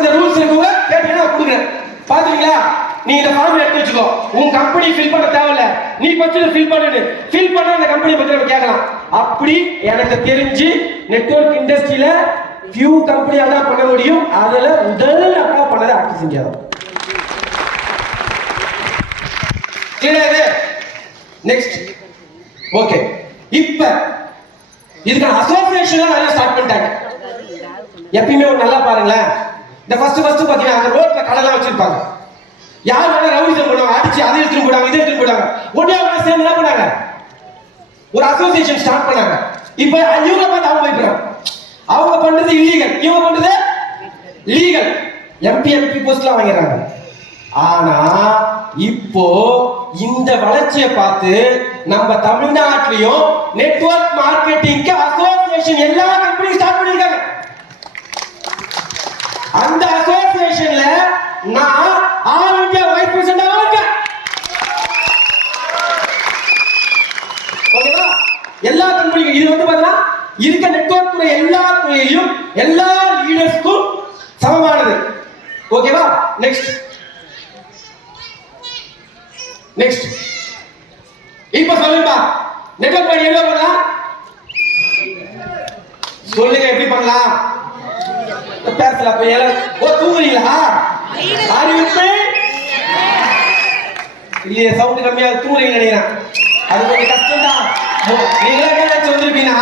அந்த ரூல்ஸ் இருக்குங்க கேட்டீங்கன்னா கொடுக்குறேன். பாத்துக்கீங்களா? நீ இந்த ஃபார்ம் எடுத்து வச்சுக்கோ. உன் கம்பெனி ஃபில் பண்ண தேவையில்ல, நீ ஃபர்ஸ்ட் ஃபில் பண்ணு. ஃபில் பண்ண அந்த கம்பெனி பத்தி நம்ம கேட்கலாம். அப்படி எனக்கு தெரிஞ்சு நெட்வொர்க் இண்டஸ்ட்ரியில ஃபியூ கம்பெனியா தான் பண்ண முடியும். அதுல முதல் அக்கா பண்ணது ஆக்சிஸ் இந்தியா தான். கிளியர்? நெக்ஸ்ட். ஓகே, இப்ப இதுக்கான அசோசியேஷன்ல நிறைய ஸ்டார்ட் பண்ணிட்டாங்க. எப்பயுமே நல்லா பாருங்களேன், இந்த ஃபர்ஸ்ட் பாத்தீங்கன்னா அந்த ரோட்ல கடலாம் வச்சிருப்பாங்க. யார் வேணா ரவுடிசம் பண்ணுவாங்க, அடிச்சு அதை எடுத்துட்டு போடாங்க, இதை எடுத்துட்டு போடாங்க. உடனே அவங்க சேர்ந்து என்ன பண்ணாங்க, ஒரு அசோசியேஷன் ஸ்டார்ட் பண்ணாங்க. இப்ப இவங்க பார்த்து அவங்க போயிடுறாங்க. அவங்க பண்றது இல்லீகல், இவங்க பண்றது லீகல். எம்பி போஸ்ட்லாம் வாங்கிறாங்க. ஆனா இப்போ இந்த வளர்ச்சியை பார்த்து நம்ம தமிழ்நாட்டிலையும் நெட்வொர்க் மார்க்கெட்டிங்க்கு அசோசியேஷன் எல்லா கம்பெனியும் ஸ்டார்ட் பண்ணிருக்காங்க. அந்த அசோசியேஷன்ல நான் ஆல் இந்தியா வைஸ் பிரசிடென்ட் இருக்கேன். ஓகேவா? எல்லா கம்பெனிக்கும் இது வந்து பார்த்தா இருக்க நெட்வொர்க் துறை எல்லா துறையையும் எல்லா லீடர்ஸ்க்கும் சமமானது. ஓகேவா? நெக்ஸ்ட் இப்ப சொல்லுங்க, நெட்வொர்க் பண்ணி என்ன பண்ணலாம் சொல்லுங்க, எப்படி பண்ணலாம்? பேசல தூங்குறீங்களா? அறிவிப்பு இல்லையே, சவுண்ட் கம்மியா தூங்குறீங்க நினைக்கிறேன். அது கொஞ்சம் கஷ்டம் தான். நீங்க வந்திருப்பீங்கன்னா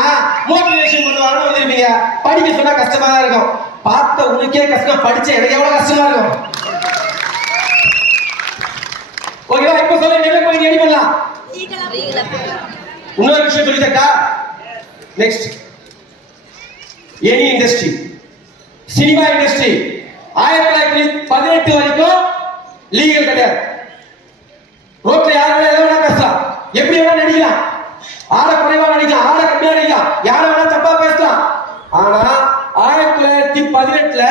மோட்டிவேஷன் பண்ணுவாங்கன்னு வந்திருப்பீங்க. படிக்க சொன்னா கஷ்டமா தான் இருக்கும். பார்த்த உனக்கே கஷ்டம், படிச்ச எனக்கு எவ்வளவு கஷ்டமா இருக்கும். ஓகேவா? இப்ப சொல்ல நெட்வொர்க் பண்ணி ரெடி பண்ணலாம். இன்னொரு விஷயம் சொல்லி தட்டா. Next, any industry, cinema industry 1918 வரைக்கும் லீகல் கிடையாது. ரோட்ல யார் வேணா எதை வேணா பேசலாம், எப்படி வேணா நடிக்கலாம், ஆட குறைவா நடிக்கலாம், ஆட கம்மியா நடிக்கலாம், யார வேணா தப்பா பேசலாம். ஆனா 1918ல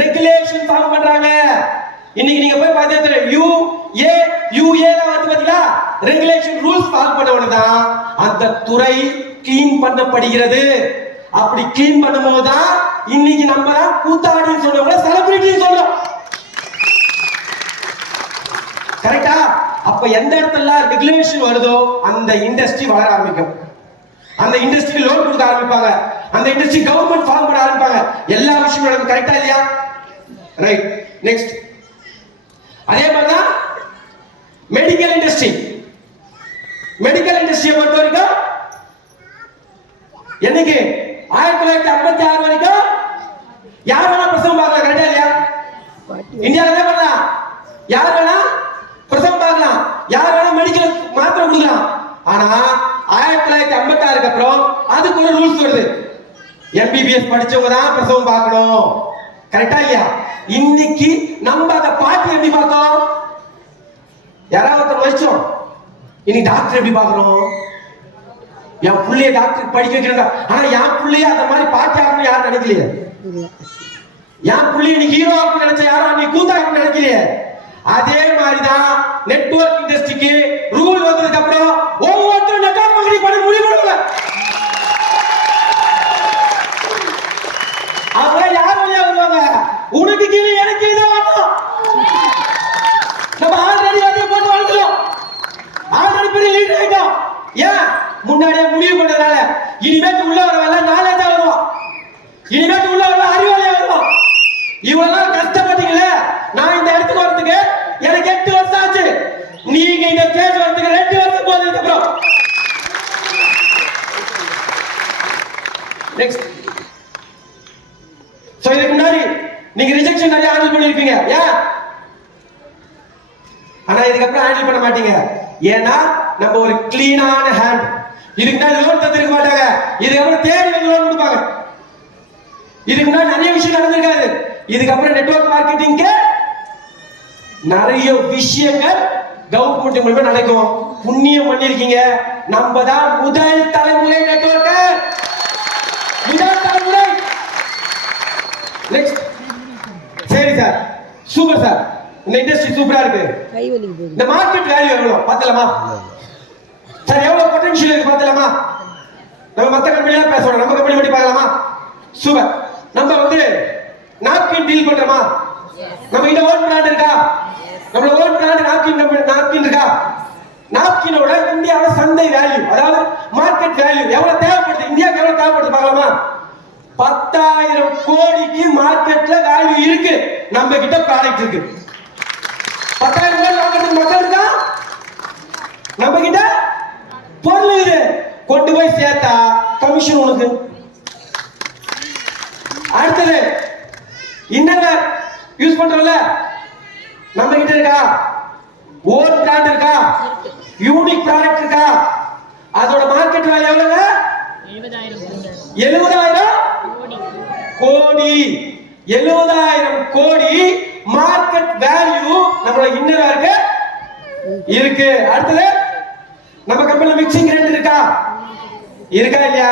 ரெகுலேஷன் ஃபார்ம் பண்றாங்க. இன்னைக்கு நீங்க போய் பார்த்தா யுஏ வந்து பாத்தீங்களா, ரெகுலேஷன் ரூல்ஸ் ஃபார்ம் பண்ண உடனே தான் அந்த துறை கிளீன் பண்ணப்படுகிறது. அப்படி கிளீன் பண்ணும்போது தான் இன்னைக்கு நம்ம கூத்தாடின்னு சொல்றவங்க செலிபிரிட்டின்னு சொல்றோம். கரெக்டா? அப்ப எந்த இடத்துல ரெகுலேஷன் வருதோ அந்த இண்டஸ்ட்ரி வளர ஆரம்பிக்கும். அந்த இண்டஸ்ட்ரி லோன் கொடுக்க ஆரம்பிப்பாங்க. அந்த இண்டஸ்ட்ரி கவர்மெண்ட் ஃபார்ம் பண்ண ஆரம்பிப்பாங்க. எல்லா விஷயமும் நடக்கும். கரெக்டா இல்லையா? ரைட். நெக்ஸ்ட், அதே மாதிரி மெடிக்கல் இண்டஸ்ட்ரி. மெடிக்கல் இண்டஸ்ட்ரியை பொறுத்த வரைக்கும் என்னைக்கு 1956 வரைக்கும் யார் வேணா பிரசவம் பார்க்கலாம். கரெக்டா இல்லையா? இந்தியாவில் என்ன பண்ணலாம், யார் வேணா பிரசவம் பார்க்கலாம், யார் வேணா மெடிக்கல் மாத்திரை கொடுக்கலாம். ஆனா 1956க்கு அப்புறம் அதுக்கு ஒரு ரூல்ஸ் வருது. எம்பிபிஎஸ் படிச்சவங்க தான் பிரசவம் பார்க்கணும். கரெக்டா இல்லையா? இன்னைக்கு நம்ம அதை பார்த்து எப்படி பார்த்தோம், யாராவது மதிச்சோம். இன்னைக்கு டாக்டர் எப்படி பார்க்கணும், என் பிள்ளைய டாக்டர் படிக்க வைக்கிறேன். ஆனா என் பிள்ளைய அந்த மாதிரி பாட்டி ஆகணும் யாரும் நினைக்கலையே. என் பிள்ளைய நீ ஹீரோ ஆகணும் நினைச்ச யாரும் நீ கூத்தாகணும் நினைக்கலையே. அதே மாதிரிதான் நெட்வொர்க் இண்டஸ்ட்ரிக்கு ரூல் வந்ததுக்கு அப்புறம் ஒவ்வொருத்தரும் நெட்வொர்க் மார்க்கெட்டிங் பண்ண முடிவு பண்ணுவாங்க. அப்புறம் யார் வழியா வருவாங்க, உனக்கு கீழே எனக்கு கீழே தான் வரணும். நம்ம ஆல்ரெடி வந்து போட்டு வளர்ந்துடும், ஆல்ரெடி பெரிய லீடர் ஆயிட்டோம். ஏன் முன்னாடியே முடிவு பண்ணதால இனிமேட்டு உள்ள வரவங்க நாளே தான் வருவோம். இனிமேட்டு உள்ள வரவங்க அறிவாளியா வருவோம். இவ்வளவு கஷ்டப்பட்டீங்களே, நான் இந்த இடத்துக்கு வரதுக்கு எனக்கு 8 வருஷம் ஆச்சு. நீங்க இந்த ஸ்டேஜ் வரதுக்கு 2 வருஷம் போனதுக்கு அப்புறம். நெக்ஸ்ட், சோ இதுக்கு முன்னாடி நீங்க ரிஜெக்ஷன் நிறைய ஹேண்டில் பண்ணிருப்பீங்க. ஏன்? ஆனா இதுக்கப்புறம் ஹேண்டில் பண்ண மாட்டீங்க. ஏன்னா நம்ம ஒரு கிளீனான ஹேண்ட். இதுக்கு முன்னாடி லோன் தந்திருக்க மாட்டாங்க, இதுக்கப்புறம் தேடி வந்து லோன் கொடுப்பாங்க. இதுக்கு முன்னாடி நிறைய விஷயம் நடந்திருக்காது. இதுக்கப்புறம் நெட்வொர்க் மார்க்கெட்டிங்க்கு நிறைய விஷயங்கள் கவர்மெண்ட் மூலமா நடக்கும். புண்ணியம் பண்ணிருக்கீங்க. நம்ம தான் முதல் தலைமுறை நெட்வொர்க்கர், முதல் தலைமுறை. நெக்ஸ்ட், சரி சார், சூப்பர் சார், இந்த இண்டஸ்ட்ரி சூப்பரா இருக்கு. இந்த மார்க்கெட் வேல்யூ எவ்வளவு பார்த்தலாமா சார்? எவ்வளவு பொட்டன்ஷியல் இருக்கு பார்த்தலாமா? நம்ம மத்த கம்பெனிலாம் பேசணும், நம்ம கம்பெனி மட்டும் பார்க்கலாமா? சூப்பர். நம்ம வந்து நாப்கின் டீல் பண்றோமா? நம்ம கிட்ட ஓன் பிராண்ட் இருக்கா? நம்மள ஓன் பிராண்ட் நாப்கின் இருக்கா? நாப்கினோட இந்தியாவோட சந்தை வேல்யூ, அதாவது மார்க்கெட் வேல்யூ எவ்வளவு தேவைப்படுது, இந்தியாவுக்கு எவ்வளவு தேவைப்படுது பார்க்கலாமா? 10,000 கோடிக்கு மார்க்கெட்ல வேல்யூ இருக்கு. நம்ம கிட்ட ப்ராடக்ட் இருக்கு. 10,000 கோடி வாங்குறதுக்கு மக்கள் இருக்கா? நம்ம கிட்ட பொருள் இது. கொண்டு போய் சேர்த்தா கமிஷன் உனக்கு. அடுத்தது இன்னவர் யூஸ் பண்றோம்ல, நம்ம கிட்ட இருக்கா? ஓன் பிராண்ட் இருக்கா? யூனிக் ப்ராடக்ட் இருக்கா? அதோட மார்க்கெட் வேல்யூ எவ்வளவு? 70,000 கோடி. 70,000 கோடி மார்க்கெட் வேல்யூ நம்மளோட இன்னருக்கு இருக்கு. அடுத்தது நம்ம கம்பெனில மிக்சிங் கிரைண்டர் இருக்கா? இருக்கா இல்லையா?